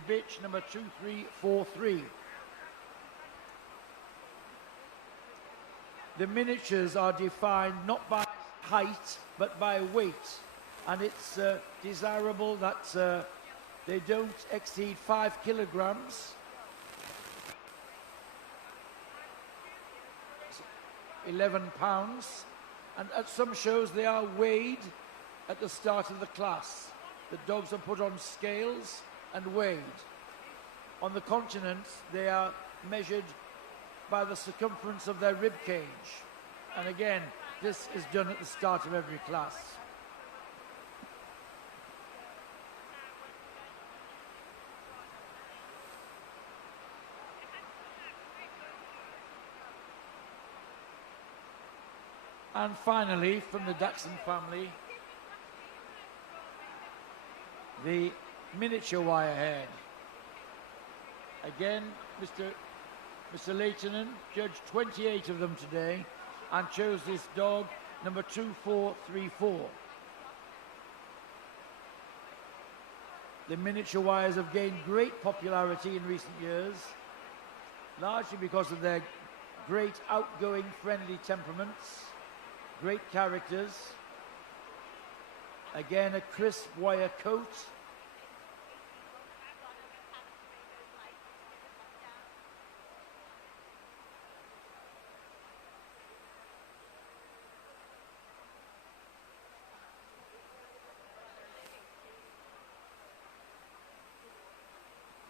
bitch number 2343. The miniatures are defined not by height but by weight, and it's desirable that they don't exceed 5 kilograms. 11 pounds, and at some shows they are weighed at the start of the class. The dogs are put on scales and weighed. On the continent, they are measured by the circumference of their rib cage, and again, this is done at the start of every class. And finally, from the Dachshund family, the miniature wire-haired. Again, Mr. Leitonen judged 28 of them today and chose this dog, number 2434. The miniature wires have gained great popularity in recent years, largely because of their great outgoing, friendly temperaments, great characters. Again, a crisp wire coat.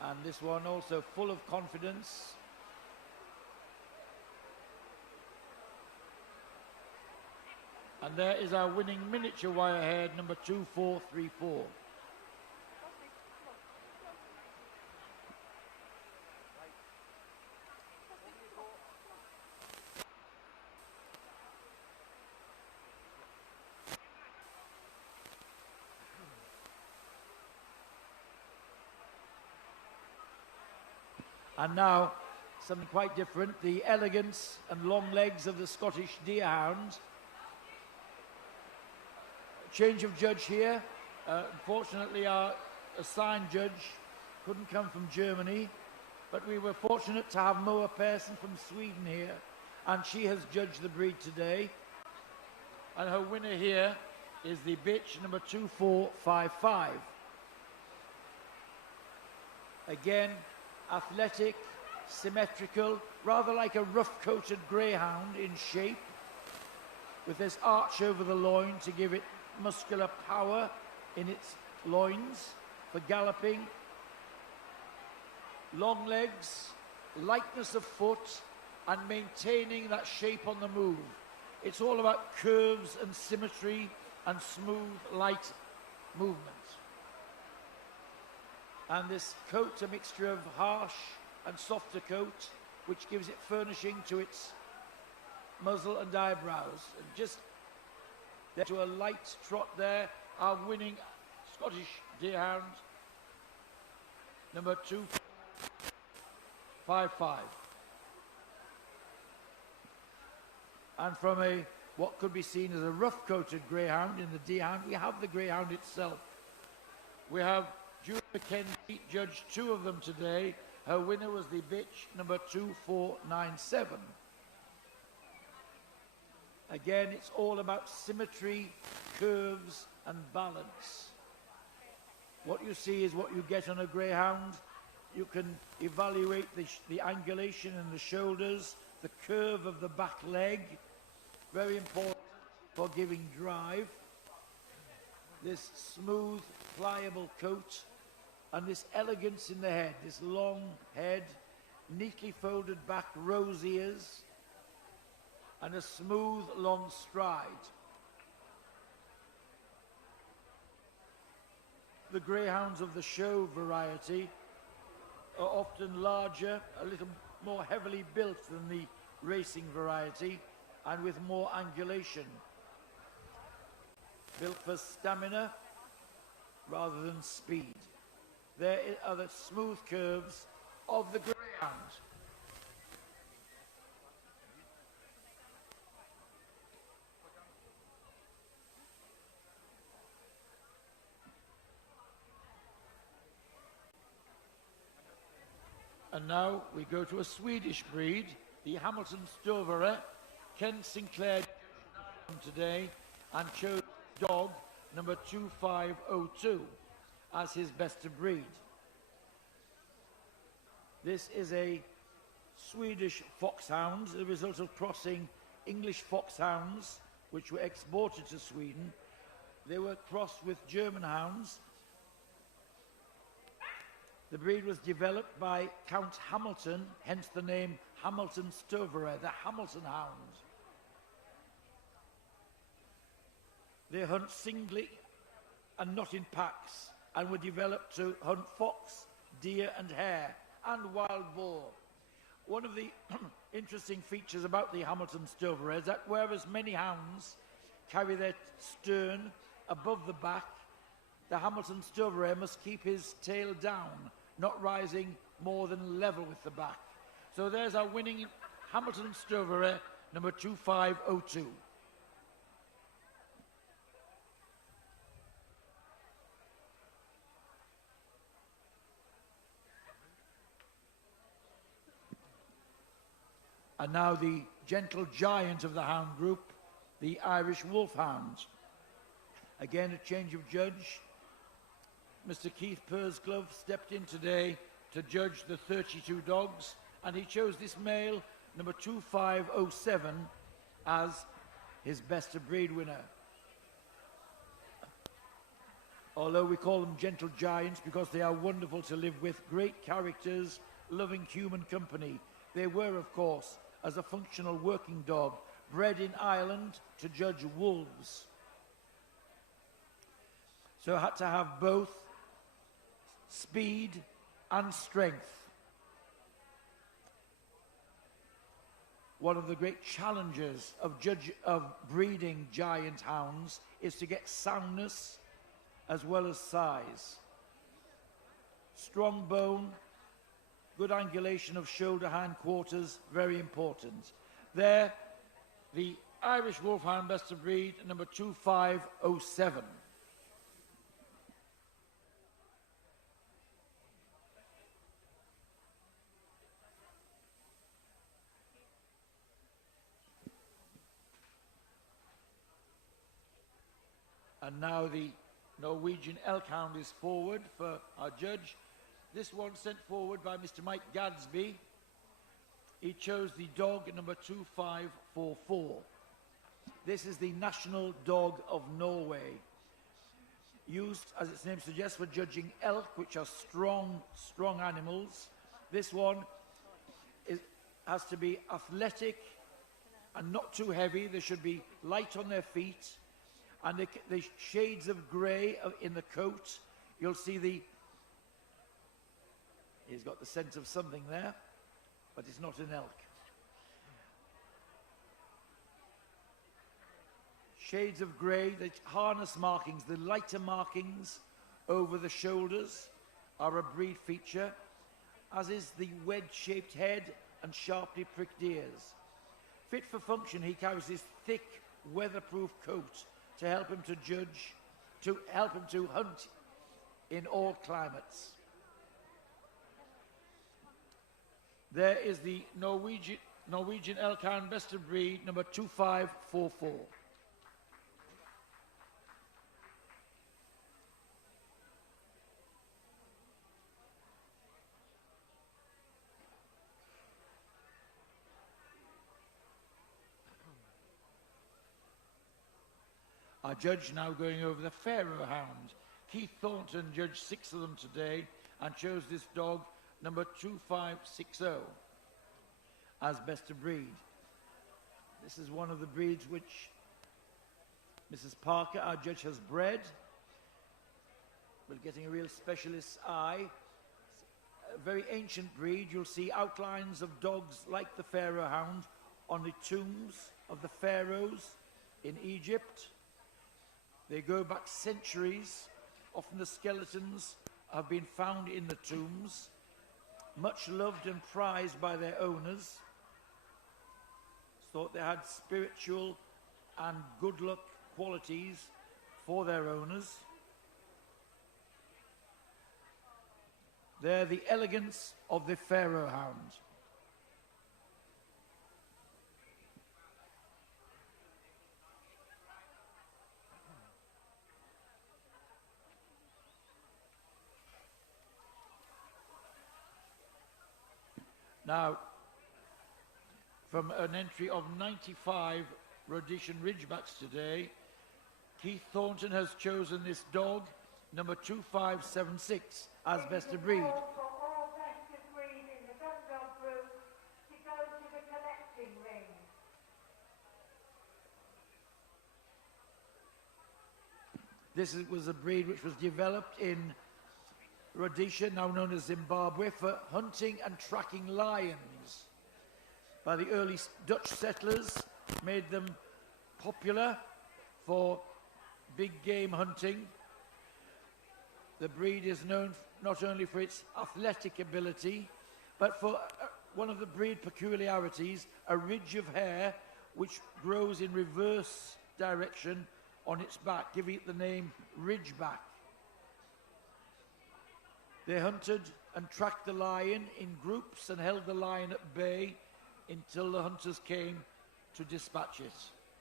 And this one also full of confidence. And there is our winning miniature wire-haired, number 2434. And now, something quite different, the elegance and long legs of the Scottish Deerhound. Change of judge here. Unfortunately, our assigned judge couldn't come from Germany, but we were fortunate to have Moa Persson from Sweden here, and she has judged the breed today. And her winner here is the bitch number 2455. Again, athletic, symmetrical, rather like a rough-coated greyhound in shape, with this arch over the loin to give it muscular power in its loins for galloping. Long legs, lightness of foot, and maintaining that shape on the move. It's all about curves and symmetry and smooth, light movement. And this coat, a mixture of harsh and softer coat, which gives it furnishing to its muzzle and eyebrows. And just there to a light trot there, our winning Scottish Deerhound, number 255. And from what could be seen as a rough-coated greyhound in the Deerhound, we have the greyhound itself. We have Julie McKenzie judged 2 of them today. Her winner was the bitch number 2497. Again, it's all about symmetry, curves, and balance. What you see is what you get on a greyhound. You can evaluate the angulation in the shoulders, the curve of the back leg, very important for giving drive. This smooth, pliable coat, and this elegance in the head, this long head, neatly folded back rose ears, and a smooth, long stride. The greyhounds of the show variety are often larger, a little more heavily built than the racing variety, and with more angulation. Built for stamina rather than speed. There are the smooth curves of the greyhound. And now we go to a Swedish breed, the Hamilton Stövare. Ken Sinclair today and chose dog number 2502 as his best of breed. This is a Swedish foxhound, the result of crossing English foxhounds, which were exported to Sweden. They were crossed with German hounds. The breed was developed by Count Hamilton, hence the name Hamilton Stövare, the Hamilton Hound. They hunt singly and not in packs, and were developed to hunt fox, deer and hare, and wild boar. One of the interesting features about the Hamilton Stövare is that whereas many hounds carry their stern above the back, the Hamilton Stövare must keep his tail down, not rising more than level with the back. So there's our winning Hamilton Stövare, number 2502. And now the gentle giant of the hound group, the Irish Wolfhound. Again, a change of judge. Mr. Keith Pursglove stepped in today to judge the 32 dogs, and he chose this male, number 2507, as his best of breed winner. Although we call them gentle giants because they are wonderful to live with, great characters, loving human company. They were, of course, as a functional working dog, bred in Ireland to judge wolves. So had to have both speed and strength. One of the great challenges of breeding giant hounds is to get soundness as well as size. Strong bone, good angulation of shoulder hindquarters, very important. There, the Irish Wolfhound best of breed, number 2507. And now the Norwegian Elk Hound is forward for our judge. This one sent forward by Mr. Mike Gadsby. He chose the dog number 2544. This is the national dog of Norway, used, as its name suggests, for judging elk, which are strong animals. This one has to be athletic and not too heavy. They should be light on their feet. And the shades of grey in the coat, you'll see he's got the scent of something there, but it's not an elk. Shades of grey, the harness markings, the lighter markings over the shoulders are a breed feature, as is the wedge-shaped head and sharply pricked ears. Fit for function, he carries this thick, weatherproof coat to help him to judge, to help him to hunt in all climates. There is the Norwegian Elk Hound best of breed, number 2544. Our judge now going over the Pharaoh Hound. Keith Thornton judged 6 of them today and chose this dog, number 2560, as best of breed. This is one of the breeds which Mrs. Parker, our judge, has bred, but getting a real specialist's eye. A very ancient breed. You'll see outlines of dogs like the Pharaoh Hound on the tombs of the pharaohs in Egypt. They go back centuries. Often the skeletons have been found in the tombs, much loved and prized by their owners. Thought they had spiritual and good luck qualities for their owners. They're the elegance of the Pharaoh Hound. Now, from an entry of 95 Rhodesian Ridgebacks today, Keith Thornton has chosen this dog, number 2576, as best of breed. All best of breed in the Gundog group to go to the collecting ring. Was a breed which was developed in Rhodesia, now known as Zimbabwe, for hunting and tracking lions. By the early Dutch settlers, made them popular for big game hunting. The breed is known not only for its athletic ability, but for one of the breed peculiarities, a ridge of hair which grows in reverse direction on its back, giving it the name Ridgeback. They hunted and tracked the lion in groups and held the lion at bay until the hunters came to dispatch it.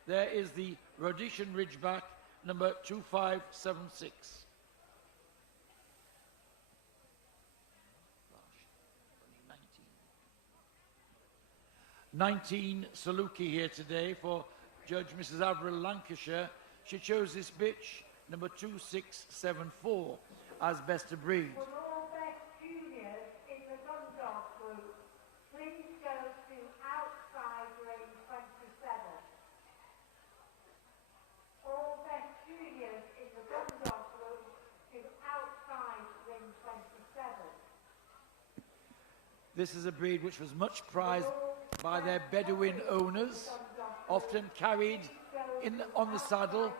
There is the Rhodesian Ridgeback, number 2576. 19 Saluki here today for Judge Mrs. Avril Lancashire. She chose this bitch, number 2674, as best of breed. For all best juniors in the Gundog group, please go to outside ring 27. All best juniors in the Gundog group to outside ring 27. This is a breed which was much prized by their Bedouin owners, often carried on the saddle,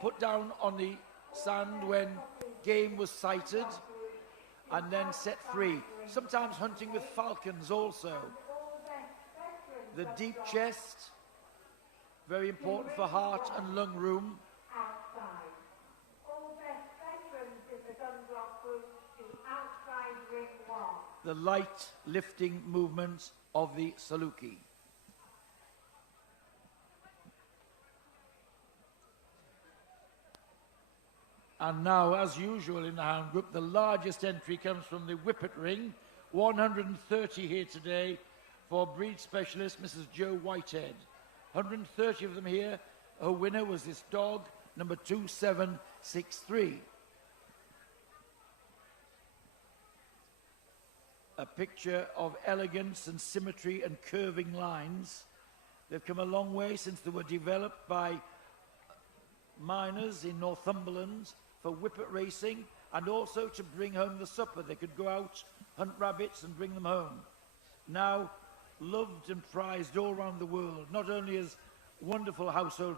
put down on the sand when game was sighted, and then set free. Sometimes hunting with falcons also. The deep chest, very important for heart and lung room. Outside. All best veterans in the Gundog group to outside ring 1. The light lifting movement of the Saluki. And now, as usual in the Hound Group, the largest entry comes from the Whippet Ring, 130 here today for breed specialist Mrs. Joe Whitehead. 130 of them here. Her winner was this dog, number 2763. A picture of elegance and symmetry and curving lines. They've come a long way since they were developed by miners in Northumberland for whippet racing and also to bring home the supper. They could go out, hunt rabbits and bring them home. Now loved and prized all around the world, not only as wonderful household